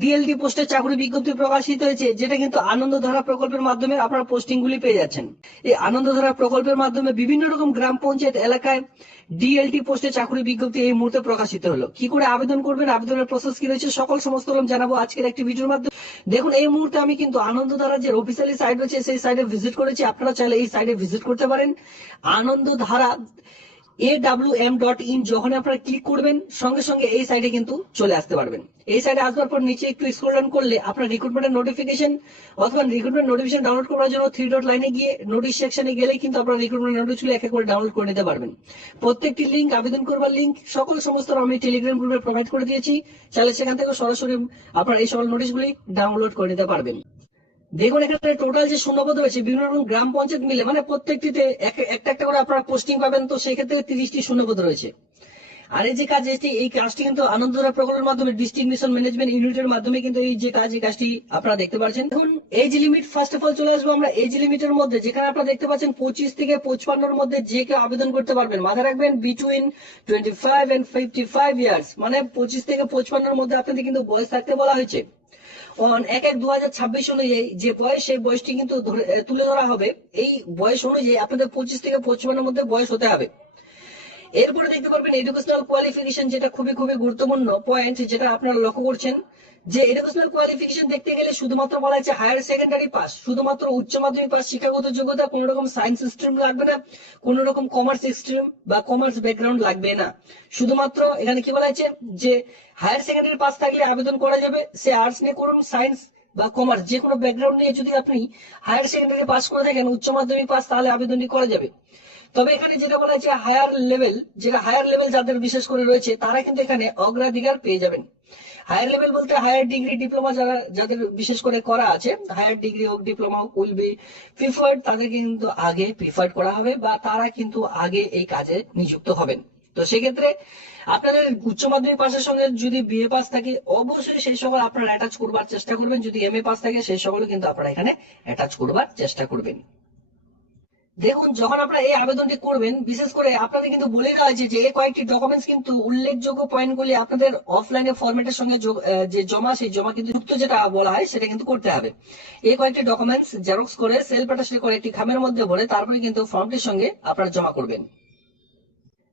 DLT পোস্টে চাকরি বিজ্ঞপ্তি প্রকাশিত হয়েছে, যেটা কিন্তু আনন্দধারা প্রকল্পের মাধ্যমে আপনারা পোস্টিং গুলি পেয়ে যাচ্ছেন। এই আনন্দধারা প্রকল্পের মাধ্যমে বিভিন্ন রকম গ্রাম পঞ্চায়েত এলাকায় ডিএলটি পোস্টে চাকরি বিজ্ঞপ্তি এই মুহূর্তে প্রকাশিত হলো। কি করে আবেদন করবেন, আবেদনের প্রসেস কি রয়েছে, সকল সমস্ত রকম জানাবো আজকের একটি ভিডিওর মাধ্যমে। দেখুন, এই মুহূর্তে আমি কিন্তু আনন্দধারা যে অফিসিয়ালি সাইট রয়েছে সেই সাইটে ভিজিট করেছি। আপনারা চাইলে এই সাইটে ভিজিট করতে পারেন। আনন্দধারা awm.in যখন আপনারা ক্লিক করবেন, সঙ্গে সঙ্গে এই সাইটে কিন্তু চলে আসতে পারবেন। এই সাইটে আসবার পর নিচে একটু স্ক্রল ডাউন করলে আপনার রিক্রুটমেন্টের নোটিফিকেশন অথবা রিক্রুটমেন্ট নোটিফিকেশন ডাউনলোড করার জন্য 3 ডট লাইনে গিয়ে নোটিশ সেকশনে গেলে কিন্তু আপনারা রিক্রুটমেন্ট নোটিশগুলো এক এক করে ডাউনলোড করে নিতে পারবেন। প্রত্যেকটি লিঙ্ক, আবেদন করবার লিঙ্ক, সকল সমস্ত আমি টেলিগ্রাম গ্রুপে প্রোভাইড করে দিয়েছি। চাইলে সেখান থেকে সরাসরি আপনারা এই সকল নোটিশগুলি ডাউনলোড করে নিতে পারবেন। দেখুন, এখানে টোটাল যে শূন্যপদ রয়েছে বিভিন্ন রকম গ্রাম পঞ্চায়েত মিলে, মানে প্রত্যেকটিতে একটা একটা করে আপনারা পোস্টিং পাবেন। তো সেই ক্ষেত্রে 30টি শূন্যপদ রয়েছে। আর এই যে কাজ, এই কাজটি কিন্তু আনন্দধারা প্রকল্পের মাধ্যমে ডিস্ট্রিক্ট মিশন ম্যানেজমেন্ট ইউনিটের মাধ্যমে কিন্তু এই যে কাজটি আপনারা দেখতে পাচ্ছেন। এখন age limit, first of all চলে আসবো আমরা এজ লিমিটের মধ্যে, যেখানে আপনারা দেখতে পাচ্ছেন 25 থেকে 55 মধ্যে যে কেউ আবেদন করতে পারবেন। মাথায় রাখবেন বিটুইন 25 and 55 ইয়ার্স, মানে 25 থেকে 55 মধ্যে আপনাদের কিন্তু বয়স থাকতে বলা হয়েছে। 1/1/2026 অনুযায়ী যে বয়স, সেই বয়সটি কিন্তু তুলে ধরা হবে। এই বয়স অনুযায়ী আপনাদের 25 থেকে 55 মধ্যে বয়স হতে হবে। এরপরে দেখতে পারবেন এডুকেশনাল কোয়ালিফিকেশন, যেটা খুবই খুবই গুরুত্বপূর্ণ পয়েন্ট, যেটা আপনারা লক্ষ্য করছেন যে এডুকেশনাল কোয়ালিফিকেশন দেখতে গেলে শুধুমাত্র বলা হয়েছে হায়ার সেকেন্ডারি পাস, শুধুমাত্র উচ্চ মাধ্যমিক পাস, শিক্ষাগত যোগ্যতা, কোন রকম সায়েন্স স্ট্রিম লাগবে না, কোন রকম কমার্স স্ট্রিম বা কমার্স ব্যাকগ্রাউন্ড লাগবে না। শুধুমাত্র এখানে কি বলা হয়েছে যে হায়ার সেকেন্ডারি পাস থাকলে আবেদন করা যাবে। সে আর্টস নিয়ে করুন, সায়েন্স বা কমার্স, যে কোনো ব্যাকগ্রাউন্ড নিয়ে যদি আপনি হায়ার সেকেন্ডারি পাস করে থাকেন, উচ্চ মাধ্যমিক পাস, তাহলে আবেদনটি করা যাবে। তবে এখানে যেটা বলা হয়েছে হায়ার লেভেল, যেটা হায়ার লেভেল যাদের বিশেষ করে রয়েছে তারা কিন্তু এখানে অগ্রাধিকার পেয়ে যাবেন। হায়ার লেভেল বলতে হায়ার ডিগ্রি ডিপ্লোমা যাদের বিশেষ করে করা আছে, হায়ার ডিগ্রি হোক ডিপ্লোমা হোক, উইল বি প্রিফার্ড, তাদেরকে কিন্তু আগে প্রিফার্ড করা হবে বা তারা কিন্তু আগে এই কাজে নিযুক্ত হবেন। তো সেক্ষেত্রে আপনাদের উচ্চ মাধ্যমিক পাসের সঙ্গে যদি বিএ পাস থাকে, অবশ্যই সেই সকল আপনারা অ্যাটাচ করবার চেষ্টা করবেন। যদি এমএ পাস থাকে, সেই সকল কিন্তু আপনারা এখানে অ্যাটাচ করবার চেষ্টা করবেন। দেখুন, যখন আপনারা এই আবেদনটি করবেন, বিশেষ করে আপনাদের কিন্তু বলে দেওয়া হয়েছে যে এই কয়েকটি ডকুমেন্টস কিন্তু উল্লেখযোগ্য পয়েন্টগুলি আপনাদের অফলাইনে ফরম্যাটের সঙ্গে যে জমা, সেই জমা কিন্তু যুক্ত যেটা বলা হয় সেটা কিন্তু করতে হবে। এই কয়েকটি ডকুমেন্টস জেরক্স করে সেলফ অ্যাটাচড করে একটি খামের মধ্যে ভরে তারপরে কিন্তু ফর্মটির সঙ্গে আপনারা জমা করবেন।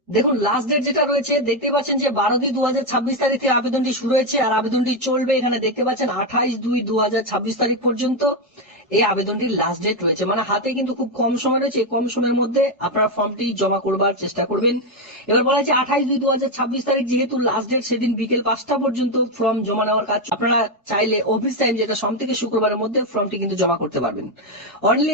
দেখুন, লাস্ট ডেট যেটা রয়েছে দেখতে পাচ্ছেন যে 12/2/2026 তারিখে আবেদনটি শুরু হয়েছে আর আবেদনটি চলবে। এখানে দেখতে পাচ্ছেন 28/2/2026 তারিখ পর্যন্ত এই আবেদনটির লাস্ট ডেট রয়েছে। মানে হাতে কিন্তু খুব কম সময় রয়েছে। কম সময়ের মধ্যে আপনারা ফর্মটি জমা করবার চেষ্টা করবেন। এবার বলা হয়েছে 28/2/2026 তারিখ যেহেতু লাস্ট ডেট, সেদিন বিকেল 5টা পর্যন্ত ফর্ম জমা নেওয়ার কাজ। আপনারা চাইলে অফিস টাইম, যেটা সোম থেকে শুক্রবারের মধ্যে, ফর্মটি কিন্তু জমা করতে পারবেন। অনলি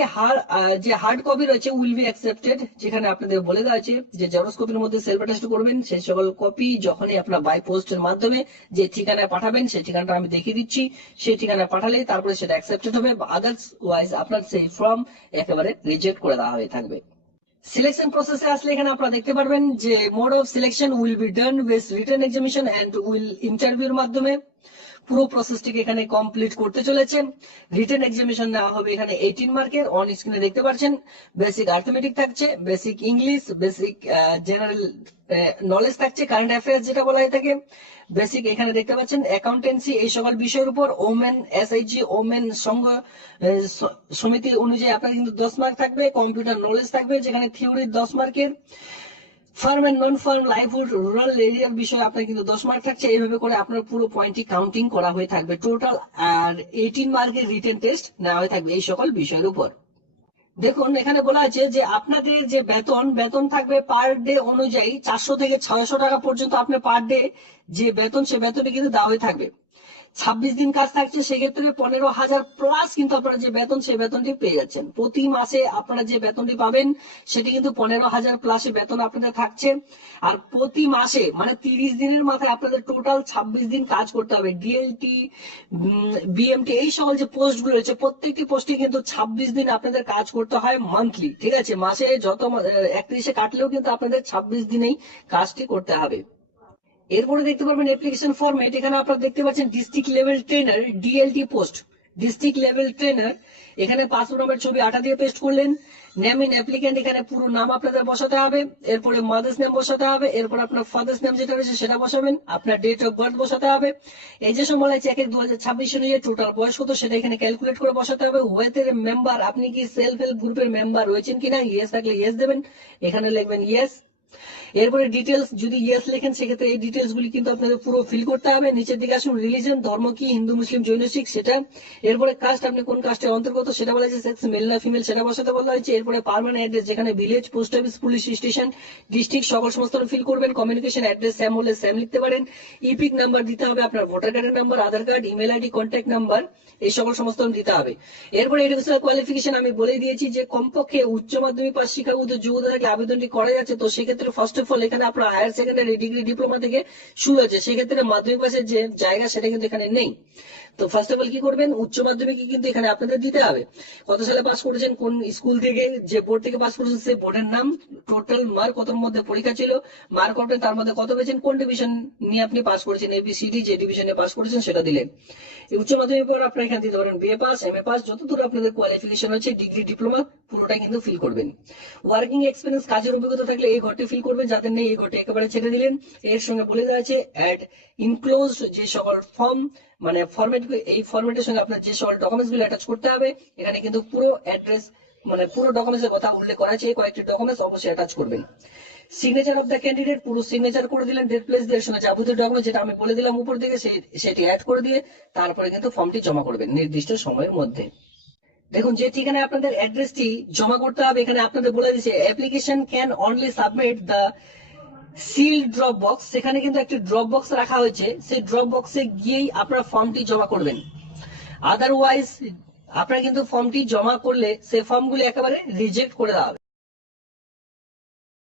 যে হার্ড কপি রয়েছে উইল বি অ্যাকসেপ্টেড, যেখানে আপনাদের বলে দেওয়া আছে যে জেরক্স কপির মধ্যে সেলফ অ্যাটাচড করবেন। সেই সকল কপি যখনই আপনারা বাই পোস্টের মাধ্যমে যে ঠিকানায় পাঠাবেন, সেই ঠিকানাটা আমি দেখিয়ে দিচ্ছি, সেই ঠিকানায় পাঠালে তারপরে সেটা অ্যাকসেপ্টেড হবে। আদারওয়াইজ আপনার সেই ফর্ম একেবারে রিজেক্ট করে দেওয়া হয়ে থাকবে। সিলেকশন প্রসেসে আসলে এখানে আপনারা দেখতে পারবেন যে mode of selection will be done with written examination and will ইন্টারভিউর মাধ্যমে পুরো প্রসেসটিকে এখানে কমপ্লিট করতে চলেছে। রিটেন এক্সামিনেশন নেওয়া হবে এখানে 18 মার্কের। অন স্ক্রিনে দেখতে পাচ্ছেন বেসিক অ্যারিথমেটিক থাকছে, basic English, basic general knowledge থাকছে, কারেন্ট অ্যাফেয়ার্স যেটা বলা হয়ে থাকে, বেসিক এখানে দেখতে পাচ্ছেন অ্যাকাউন্টেন্সি, এই সকল বিষয়ের উপর। ওমেন এসআইজি, ওমেন সংঘ সমিতি অনুযায়ী আপনার কিন্তু 10 মার্ক থাকবে। কম্পিউটার নলেজ থাকবে, যেখানে থিওরি 10 মার্কের। Farm and non farm livelihood rural এরিয়ার বিষয়ে আপনার কিন্তু 10 মার্ক থাকছে। এইভাবে করে আপনার পুরো পয়েন্টটি কাউন্টিং করা হয়ে থাকবে টোটাল। আর 18 মার্কের রিটেন টেস্ট নেওয়া হয়ে থাকবে এই সকল বিষয়ের উপর। দেখুন, এখানে বলা আছে যে আপনাদের যে বেতন থাকবে পার ডে অনুযায়ী 400 থেকে 600 টাকা পর্যন্ত আপনার পার ডে যে বেতন, সে বেতনে কিন্তু দেওয়া হয়ে থাকবে। 26 দিন কাজ থাকছে, সেক্ষেত্রে 15,000 প্লাস কিন্তু আপনারা যে বেতন, সেই বেতনটি পেয়ে যাচ্ছেন। প্রতি মাসে আপনারা যে বেতনটি পাবেন সেটি কিন্তু 15,000 প্লাসে বেতন আপনাদের থাকছে। আর প্রতি মাসে মানে 30 দিনের মাথায় আপনাদের টোটাল 26 দিন কাজ করতে হবে। ডিএলটি, বিএমটি, এই সকল যে পোস্ট গুলো রয়েছে প্রত্যেকটি পোস্টে কিন্তু 26 দিন আপনাদের কাজ করতে হয় মান্থলি। ঠিক আছে, মাসে যত 31-এ কাটলেও কিন্তু আপনাদের 26 দিনেই কাজটি করতে হবে। এরপরে দেখতে পারবেন অ্যাপ্লিকেশন ফরম্যাট। এখানে আপনারা দেখতে পাচ্ছেন district level trainer DLT post, district level trainer, এখানে পাসপোর্ট নম্বর ছবি 8 দিয়ে পেস্ট করলেন। নেম ইন অ্যাপ্লিক্যান্ট, এখানে পুরো নাম আপনাদের বসাতে হবে, এরপরে মাদার্স নেম বসাতে হবে, এরপর আপনার ফাদার্স নেম যেটা রয়েছে সেটা বসাবেন, আপনার ডেট অফ বার্থ বসাতে হবে। এই যে সময় চেক 2026 অনুযায়ী টোটাল বয়স কত সেটা এখানে ক্যালকুলেট করে বসাতে হবে। ওয়েথের মেম্বার, আপনি কি সেলফ হেল্প গ্রুপের মেম্বার রয়েছেন কিনা, ইয়েস থাকলে ইয়েস দেবেন, এখানে লিখবেন ইয়েস। এরপরে ডিটেলস, যদি ইয়েস লেখেন সেক্ষেত্রে এই ডিটেলস গুলি কিন্তু আপনাদের পুরো ফিল করতে হবে। নিচের দিকে আসুন, রিলিজন, ধর্ম কি, হিন্দু মুসলিম জৈন শিখ সেটা। এরপরে কাস্ট, আপনি কোন কাস্টের অন্তর্গত সেটা বলা হয়েছে, সেক্স মেল না ফিমেল সেটা বসাতে বলা হয়েছে। এরপরে পার্মানেন্ট অ্যাড্রেস, যেখানে village, post office, police station, district সকল সমস্ত ফিল করবেন। কমিউনিকেশন অ্যাড্রেস স্যাম হলে স্যাম লিখতে পারেন। ইপিক নাম্বার দিতে হবে, আপনার ভোটার কার্ডের number, Aadhaar card, email ID, contact number, এই সকল সমস্ত দিতে হবে। এরপরে এডুকেশনাল কোয়ালিফিকেশন আমি বলেই দিয়েছি যে কমপক্ষে উচ্চ মাধ্যমিক পাস শিক্ষাগত যোগ্যতা থাকলে আবেদনটি করা যাচ্ছে। তো সেক্ষেত্রে ফার্স্ট অফ অল এখানে আপনার হায়ার সেকেন্ডারি ডিগ্রি ডিপ্লোমা থেকে শুরু হচ্ছে, সেক্ষেত্রে মাধ্যমিক পাসের যে জায়গা সেটা কিন্তু এখানে নেই। তো ফার্স্ট অফ অল কি করবেন, উচ্চ মাধ্যমিক কিন্তু এখানে আপনাদের দিতে হবে। কত সালে পাস করেছেন, কোন স্কুল থেকে, যে বোর্ড থেকে পাস করেছেন সেই বোর্ডের নাম, টোটাল মার্ক কতর মধ্যে পরীক্ষা ছিল, মার্ক কত, তার মধ্যে কত পেয়েছেন, কোন ডিভিশন নিয়ে আপনি পাস করেছেন, এবিসিডি, যে ডিভিশনে পাস করেছেন সেটা দিলেন। উচ্চ মাধ্যমিক পর আপনারা এখানে দিতে পারেন বিএ পাস, এমএ পাস, যতদূর আপনাদের কোয়ালিফিকেশন হচ্ছে, ডিগ্রি ডিপ্লোমা পুরোটা কিন্তু ফিল করবেন। ওয়ার্কিং এক্সপিরিয়েন্স, কাজের অভিজ্ঞতা থাকলে এই ঘরটি ফিল করবেন, যাদের নেই এই ঘরটি একেবারে ছেড়ে দিলেন। এর সঙ্গে বলে দেওয়া আছে অ্যাড ইনক্লোজড যে সকল ফর্ম, মানে ফরম্যাট, এই ফরম্যাটের সঙ্গে আপনার যে সকল ডকুমেন্টস গুলো অ্যাটাচ করতে হবে, এখানে কিন্তু পুরো অ্যাড্রেস মানে পুরো ডকুমেন্টস এর কথা উল্লেখ করা আছে, কয়েকটি ডকুমেন্টস অবশ্যই অ্যাটাচ করবেন। সিগনেচার অফ দ্য ক্যান্ডিডেট, পুরো সিগনেচার করে দিলেন, ডেট প্লেস দিয়ে সঙ্গে যাবতীয় ডকুমেন্ট যেটা আমি বলে দিলাম উপর দিকে সেটি অ্যাড করে দিয়ে তারপরে কিন্তু ফর্মটি জমা করবেন নির্দিষ্ট সময়ের মধ্যে। দেখুন যে ঠিকানায় আপনাদের অ্যাড্রেসটি জমা করতে হবে, এখানে আপনাদের বলে দিয়েছে application can only submit the seal drop box, সেখানে কিন্তু একটি ড্রপ বক্স রাখা হয়েছে, সেই ড্রপ বক্সে গিয়েই আপনারা ফর্মটি জমা করবেন। আদারওয়াইজ আপনারা কিন্তু ফর্মটি জমা করলে সেই ফর্মগুলি একেবারে রিজেক্ট করে দেওয়া হবে।